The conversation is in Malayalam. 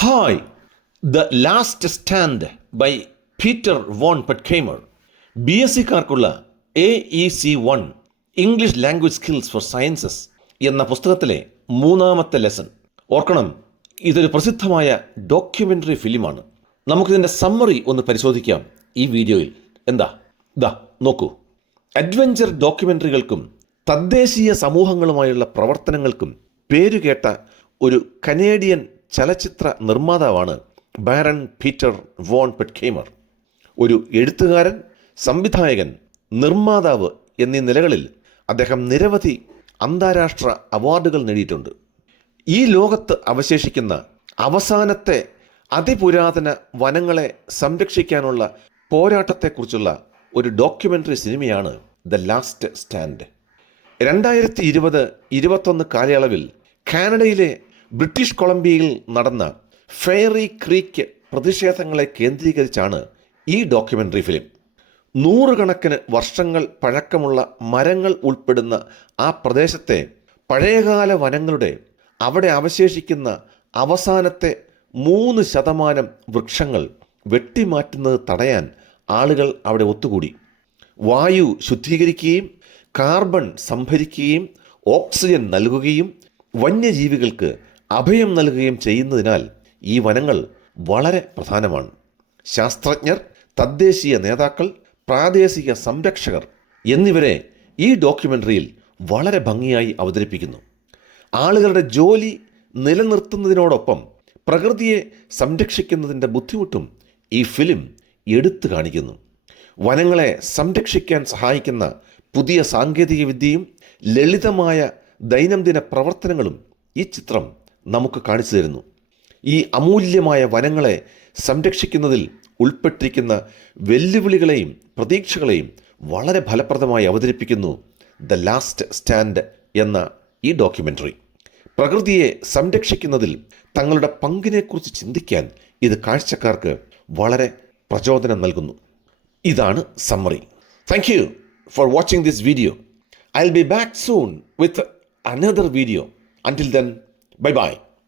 Hi the last stand by Peter von പട്കേമർ B S സിക്കാർക്കുള്ള A E C one English language skills for sciences എന്ന പുസ്തകത്തിലെ മൂന്നാമത്തെ ലെസൺ ഓർക്കണം ഇതൊരു പ്രസിദ്ധമായ ഡോക്യുമെന്ററി ഫിലിമാണ് നമുക്കിതിന്റെ സമ്മറി ഒന്ന് പരിശോധിക്കാം ഈ വീഡിയോയിൽ. എന്താ? ദാ നോക്കൂ. അഡ്വഞ്ചർ ഡോക്യുമെന്ററികൾക്കും തദ്ദേശീയ സമൂഹങ്ങളുമായുള്ള പ്രവർത്തനങ്ങൾക്കും പേരുകേട്ട ഒരു കനേഡിയൻ ചലച്ചിത്ര നിർമ്മാതാവാണ് ബാരൺ പീറ്റർ വോൺ പെറ്റ്കേമർ. ഒരു എഴുത്തുകാരൻ സംവിധായകൻ നിർമ്മാതാവ് എന്നീ നിലകളിൽ അദ്ദേഹം നിരവധി അന്താരാഷ്ട്ര അവാർഡുകൾ നേടിയിട്ടുണ്ട്. ഈ ലോകത്ത് അവശേഷിക്കുന്ന അവസാനത്തെ അതിപുരാതന വനങ്ങളെ സംരക്ഷിക്കാനുള്ള പോരാട്ടത്തെക്കുറിച്ചുള്ള ഒരു ഡോക്യുമെന്ററി സിനിമയാണ് ദ ലാസ്റ്റ് സ്റ്റാൻഡ്. രണ്ടായിരത്തി ഇരുപത് ഇരുപത്തൊന്ന് കാലയളവിൽ കാനഡയിലെ ബ്രിട്ടീഷ് കൊളംബിയയിൽ നടന്ന ഫെയറി ക്രീക്ക് പ്രതിഷേധങ്ങളെ കേന്ദ്രീകരിച്ചാണ് ഈ ഡോക്യുമെന്ററി ഫിലിം. നൂറുകണക്കിന് വർഷങ്ങൾ പഴക്കമുള്ള മരങ്ങൾ ഉൾപ്പെടുന്ന ആ പ്രദേശത്തെ പഴയകാല വനങ്ങളുടെ അവിടെ അവശേഷിക്കുന്ന അവസാനത്തെ മൂന്ന് ശതമാനം വൃക്ഷങ്ങൾ വെട്ടിമാറ്റുന്നത് തടയാൻ ആളുകൾ അവിടെ ഒത്തുകൂടി. വായു ശുദ്ധീകരിക്കുകയും കാർബൺ സംഭരിക്കുകയും ഓക്സിജൻ നൽകുകയും വന്യജീവികൾക്ക് അഭയം നൽകുകയും ചെയ്യുന്നതിനാൽ ഈ വനങ്ങൾ വളരെ പ്രധാനമാണ്. ശാസ്ത്രജ്ഞർ തദ്ദേശീയ നേതാക്കൾ പ്രാദേശിക സംരക്ഷകർ എന്നിവരെ ഈ ഡോക്യുമെന്ററിയിൽ വളരെ ഭംഗിയായി അവതരിപ്പിക്കുന്നു. ആളുകളുടെ ജോലി നിലനിർത്തുന്നതിനോടൊപ്പം പ്രകൃതിയെ സംരക്ഷിക്കുന്നതിന്റെ ബുദ്ധിമുട്ടും ഈ ഫിലിം എടുത്തു കാണിക്കുന്നു. വനങ്ങളെ സംരക്ഷിക്കാൻ സഹായിക്കുന്ന പുതിയ സാങ്കേതികവിദ്യയും ലളിതമായ ദൈനംദിന പ്രവർത്തനങ്ങളും ഈ ചിത്രം നമുക്ക് കാണിച്ചു തരുന്നു. ഈ അമൂല്യമായ വനങ്ങളെ സംരക്ഷിക്കുന്നതിൽ ഉൾപ്പെട്ടിരിക്കുന്ന വെല്ലുവിളികളെയും പ്രതീക്ഷകളെയും വളരെ ഫലപ്രദമായി അവതരിപ്പിക്കുന്നു ദ ലാസ്റ്റ് സ്റ്റാൻഡ് എന്ന ഈ ഡോക്യുമെന്ററി പ്രകൃതിയെ സംരക്ഷിക്കുന്നതിൽ തങ്ങളുടെ പങ്കിനെക്കുറിച്ച് ചിന്തിക്കാൻ ഇത് കാഴ്ചക്കാർക്ക് വളരെ പ്രചോദനം നൽകുന്നു. ഇതാണ് summary. Thank you for watching this video I will be back soon with another video until then bye bye